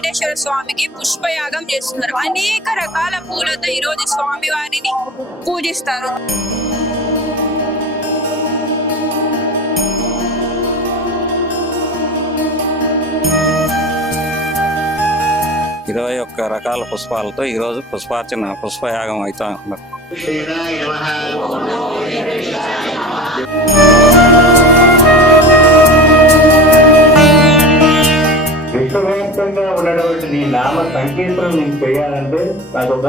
వెంకటేశ్వర స్వామికి పుష్పయాగం చేస్తున్నారు. అనేక రకాల పూలతో ఈరోజు స్వామి వారిని పూజిస్తారు. ఇరవై ఒక్క రకాల పుష్పాలతో ఈరోజు పుష్పయాగం అవుతా ఉన్నారు. విశ్వవ్యాప్తంగా ఉన్నటువంటి నీ నామ సంకీర్తనం నేను చేయాలంటే నాకు ఒక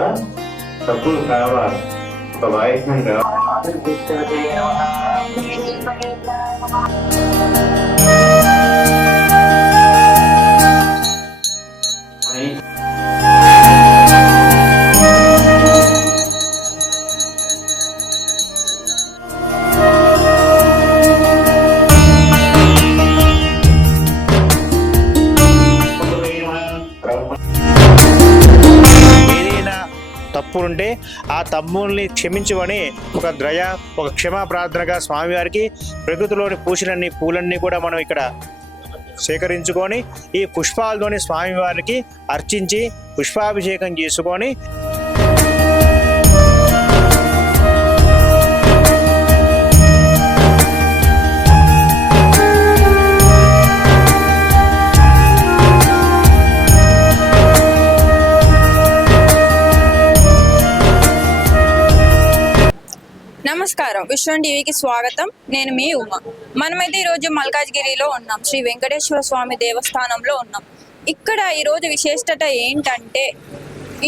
డబ్బులు కావాలి, ఒక వాయిద్యం కావాలి. తప్పు ఉంటే ఆ తప్పుల్ని క్షమించమని ఒక దయ, ఒక క్షమా ప్రార్థనగా స్వామివారికి ప్రకృతిలోని పూలన్నీ కూడా మనం ఇక్కడ సేకరించుకొని ఈ పుష్పాలతోని స్వామివారికి అర్చించి పుష్పాభిషేకం చేసుకొని నమస్కారం, విశ్వం టీవీకి స్వాగతం. నేను మీ ఉమ. మనమైతే ఈరోజు మల్కాజ్గిరిలో ఉన్నాం. శ్రీ వెంకటేశ్వర స్వామి దేవస్థానంలో ఉన్నాం. ఇక్కడ ఈరోజు విశేషత ఏంటంటే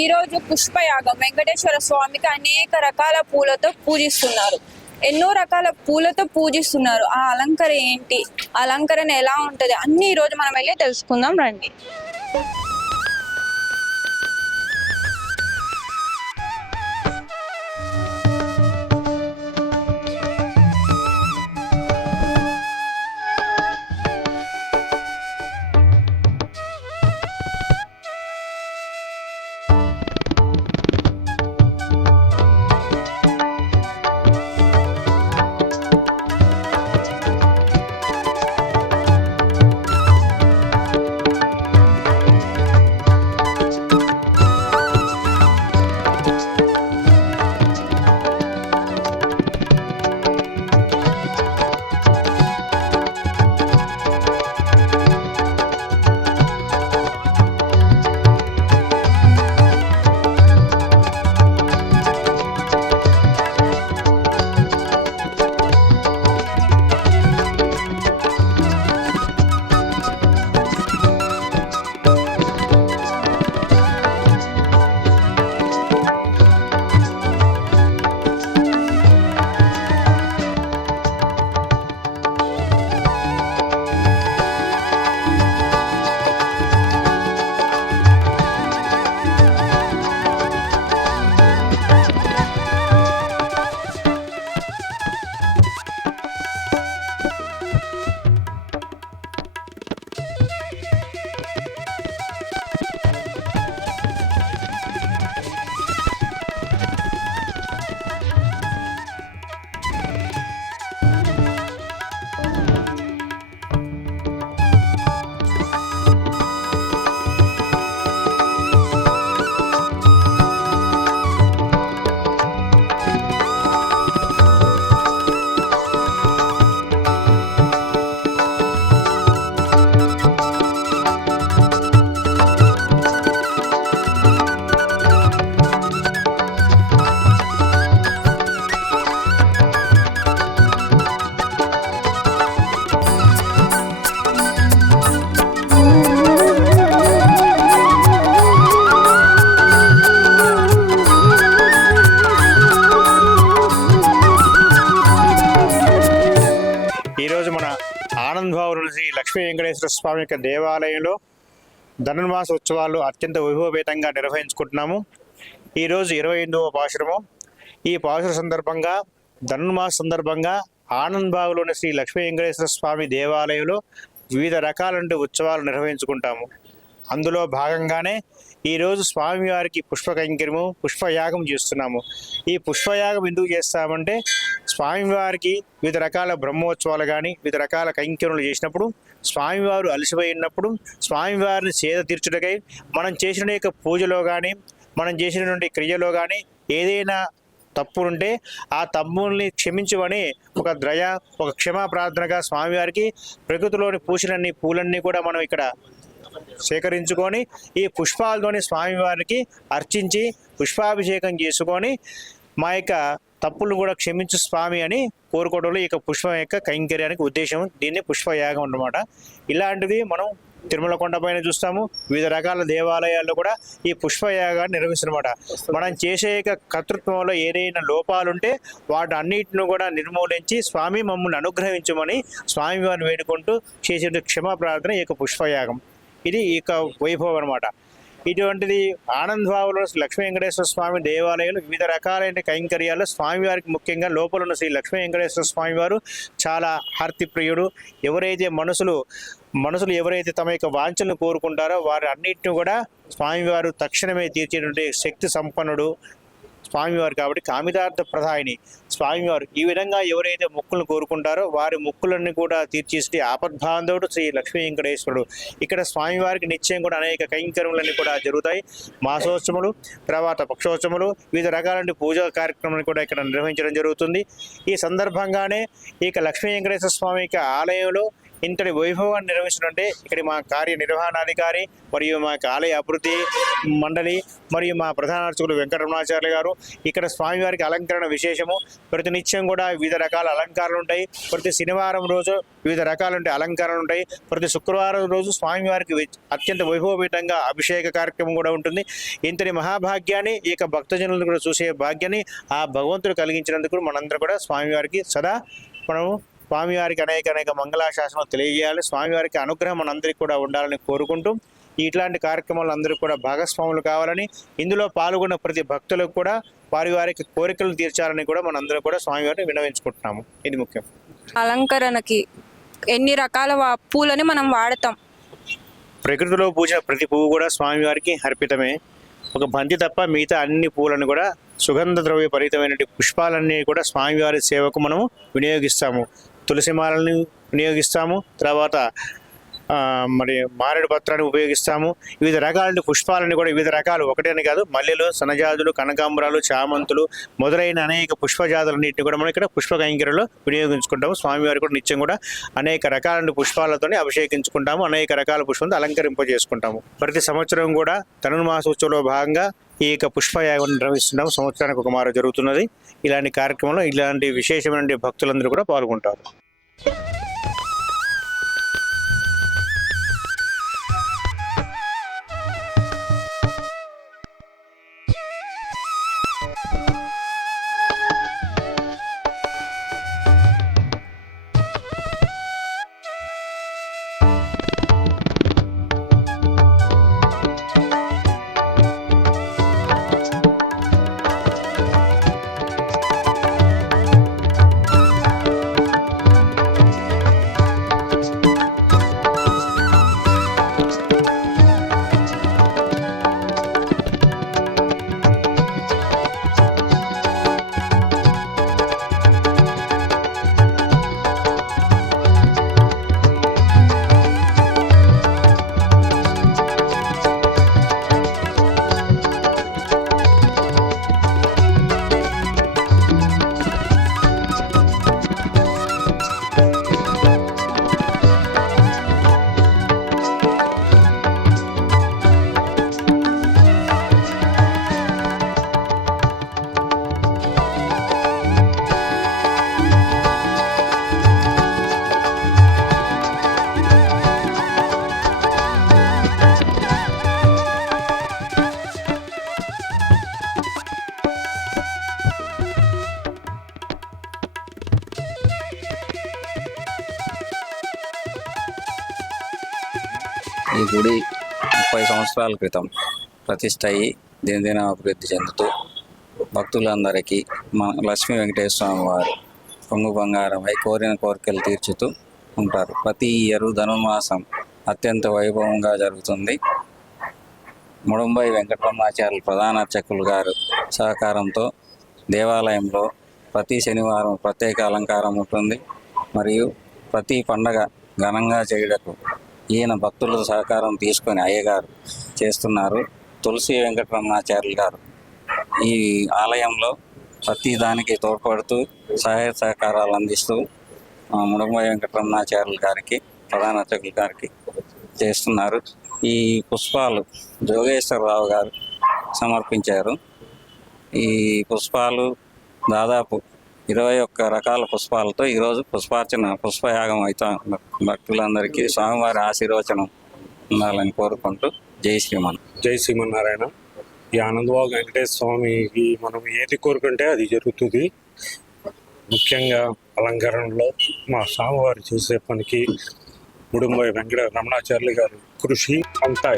ఈరోజు పుష్పయాగం. వెంకటేశ్వర స్వామికి అనేక రకాల పూలతో పూజిస్తున్నారు. ఎన్నో రకాల పూలతో పూజిస్తున్నారు. ఆ అలంకరణ ఏంటి, అలంకరణ ఎలా ఉంటుంది అన్ని ఈరోజు మనం వెళ్ళి తెలుసుకుందాం రండి. శ్రీ లక్ష్మీ వెంకటేశ్వర స్వామి యొక్క దేవాలయంలో ధనుర్మాస ఉత్సవాలు అత్యంత వైభవపేతంగా నిర్వహించుకుంటున్నాము. ఈరోజు 28వ పాశురము. ఈ పాశుర సందర్భంగా ధనుర్మాస సందర్భంగా ఆనందబాగులోని శ్రీ లక్ష్మీ వెంకటేశ్వర స్వామి దేవాలయంలో వివిధ రకాల ఉత్సవాలు నిర్వహించుకుంటాము. అందులో భాగంగానే ఈరోజు స్వామివారికి పుష్ప కైంకర్యము పుష్పయాగం చేస్తున్నాము. ఈ పుష్పయాగం ఎందుకు చేస్తామంటే స్వామివారికి వివిధ రకాల బ్రహ్మోత్సవాలు కానీ వివిధ రకాల కైంకర్యములు చేసినప్పుడు స్వామివారు అలసిపోయినప్పుడు స్వామివారిని సేద తీర్చుటకై మనం చేసిన యొక్క పూజలో కానీ మనం చేసినటువంటి క్రియలో కానీ ఏదైనా తప్పు ఉంటే ఆ తప్పుల్ని క్షమించమని ఒక ఒక క్షమా ప్రార్థనగా స్వామివారికి ప్రకృతిలోని పూలన్నీ కూడా మనం ఇక్కడ సేకరించుకొని ఈ పుష్పాలతోని స్వామివారికి అర్చించి పుష్పాభిషేకం చేసుకొని మా యొక్క తప్పులు కూడా క్షమించు స్వామి అని కోరుకోవడంలో ఈ పుష్పం యొక్క కైంకర్యానికి ఉద్దేశం. దీన్ని పుష్పయాగం అన్నమాట. ఇలాంటిది మనం తిరుమల కొండపైన చూస్తాము. వివిధ రకాల దేవాలయాల్లో కూడా ఈ పుష్పయాగాన్ని నిర్వహిస్తున్నమాట. మనం చేసే కర్తృత్వంలో ఏదైనా లోపాలుంటే వాటి అన్నిటిని కూడా నిర్మూలించి స్వామి మమ్మల్ని అనుగ్రహించమని స్వామివారిని వేడుకుంటూ చేసే క్షమా ప్రార్థన ఈ పుష్పయాగం. ఇది ఈ వైభవం అనమాట. ఇటువంటిది ఆనందబావులో లక్ష్మీ వెంకటేశ్వర స్వామి దేవాలయాలు వివిధ రకాలైన కైంకర్యాలు స్వామివారికి ముఖ్యంగా లోపల ఉన్న శ్రీ లక్ష్మీ వెంకటేశ్వర స్వామి వారు చాలా హార్తి ప్రియుడు. ఎవరైతే మనసులు ఎవరైతే తమ యొక్క వాంఛలను కోరుకుంటారో వారి అన్నింటినీ కూడా స్వామివారు తక్షణమే తీర్చేటువంటి శక్తి సంపన్నుడు స్వామివారు. కాబట్టి కామితార్థ ప్రధాయిని స్వామివారు ఈ విధంగా ఎవరైతే మొక్కులను కోరుకుంటారో వారి మొక్కులన్నీ కూడా తీర్చేసి ఆపద్బాంధవుడు శ్రీ లక్ష్మీ వెంకటేశ్వరుడు. ఇక్కడ స్వామివారికి నిత్యం కూడా అనేక కైంకర్యములన్నీ కూడా జరుగుతాయి. మాసోత్సవములు, తర్వాత పక్షోత్సవములు, వివిధ రకాల పూజా కార్యక్రమాలను కూడా ఇక్కడ నిర్వహించడం జరుగుతుంది. ఈ సందర్భంగానే లక్ష్మీ వెంకటేశ్వర స్వామి ఆలయంలో ఇంతటి వైభవాన్ని నిర్వహిస్తుంటే ఇక్కడ మా కార్యనిర్వహణాధికారి మరియు మా ఆలయ అభివృద్ధి మండలి మరియు మా ప్రధాన అర్చకులు వెంకటరమణాచార్య గారు ఇక్కడ స్వామివారికి అలంకరణ విశేషము. ప్రతి నిత్యం కూడా వివిధ రకాల అలంకారాలు ఉంటాయి. ప్రతి శనివారం రోజు వివిధ రకాల అలంకారాలు ఉంటాయి. ప్రతి శుక్రవారం రోజు స్వామివారికి అత్యంత వైభవపేతంగా అభిషేక కార్యక్రమం కూడా ఉంటుంది. ఇంతటి మహాభాగ్యాన్ని భక్తజనులను కూడా చూసే భాగ్యాన్ని ఆ భగవంతుడు కలిగించినందుకు మనందరూ కూడా స్వామివారికి సదా మనము స్వామివారికి అనేక మంగళాశాసనాలు తెలియజేయాలి. స్వామివారికి అనుగ్రహం మనందరికీ కూడా ఉండాలని కోరుకుంటూ ఇట్లాంటి కార్యక్రమాలు అందరూ కూడా భాగస్వాములు కావాలని, ఇందులో పాల్గొన్న ప్రతి భక్తులకు కూడా వారికి కోరికలు తీర్చాలని కూడా మనందరూ కూడా స్వామివారిని విన్నవించుకుంటున్నాము. ఇది ముఖ్యం. అలంకరణకి ఎన్ని రకాల పూలని మనం వాడతాం? ప్రకృతిలో పూజ ప్రతి పువ్వు కూడా స్వామివారికి అర్పితమే. ఒక బంతి తప్ప మిగతా అన్ని పూలను కూడా సుగంధ ద్రవ్య పరితమైనటువంటి పుష్పాలన్నీ కూడా స్వామివారి సేవకు మనము వినియోగిస్తాము. తులసిమాలని వినియోగిస్తాము. తర్వాత మరి మారేడు పత్రాన్ని ఉపయోగిస్తాము. వివిధ రకాల పుష్పాలని కూడా వివిధ రకాలు ఒకటేని కాదు, మల్లెలు, సన్నజాజులు, కనకాంబరాలు, చామంతులు మొదలైన అనేక పుష్పజాతులన్నింటినీ కూడా మనం ఇక్కడ పుష్ప కైంకర్యంలో వినియోగించుకుంటాము. స్వామివారి కూడా నిత్యం కూడా అనేక రకాల పుష్పాలతో అభిషేకించుకుంటాము. అనేక రకాల పుష్పంతో అలంకరింపజేసుకుంటాము. ప్రతి సంవత్సరం కూడా ధనుర్మాసోత్సవంలో భాగంగా ఈ పుష్పయాగం నిర్వహిస్తున్నాము. సంవత్సరానికి ఒక మారు జరుగుతున్నది. ఇలాంటి కార్యక్రమంలో ఇలాంటి విశేషమైన భక్తులందరూ కూడా పాల్గొంటారు. ఈ గుడి 30 సంవత్సరాల క్రితం ప్రతిష్ట అయ్యి దినదిన అభివృద్ధి చెందుతూ భక్తులందరికీ మన లక్ష్మీ వెంకటేశ్వర స్వామి వారు పొంగు బంగారమై కోరిన కోరికలు తీర్చుతూ ఉంటారు. ప్రతి ఇయర్ ధనుర్మాసం అత్యంత వైభవంగా జరుగుతుంది. ముడుంబై వెంకటరమణాచార్యులు ప్రధాన అర్చకులు గారు సహకారంతో దేవాలయంలో ప్రతి శనివారం ప్రత్యేక అలంకారం ఉంటుంది. మరియు ప్రతి పండగ ఘనంగా చేయుటకు ఈయన భక్తుల సహకారం తీసుకొని అయ్యగారు చేస్తున్నారు. తులసి వెంకటరమణాచార్యులు గారు ఈ ఆలయంలో ప్రతి దానికి తోడ్పడుతూ సహాయ సహకారాలు అందిస్తూ ముడుంబై వెంకటరమణాచార్యులు గారికి ప్రధాన అర్చకులు గారికి చేస్తున్నారు. ఈ పుష్పాలు జోగేశ్వరరావు గారు సమర్పించారు. ఈ పుష్పాలు దాదాపు 21 రకాల పుష్పాలతో ఈరోజు పుష్పయాగం అవుతా భక్తులందరికీ స్వామివారి ఆశీర్వచనం ఉండాలని కోరుకుంటూ జై శ్రీమన్నారాయణ. ఈ ఆనందబాబు వెంకటేశ్వర స్వామికి మనం ఏది కోరుకుంటే అది జరుగుతుంది. ముఖ్యంగా అలంకరణలో మా స్వామివారు చేసే పనికి ముడుంబై వెంకట రమణాచార్యులు గారి కృషి అంతా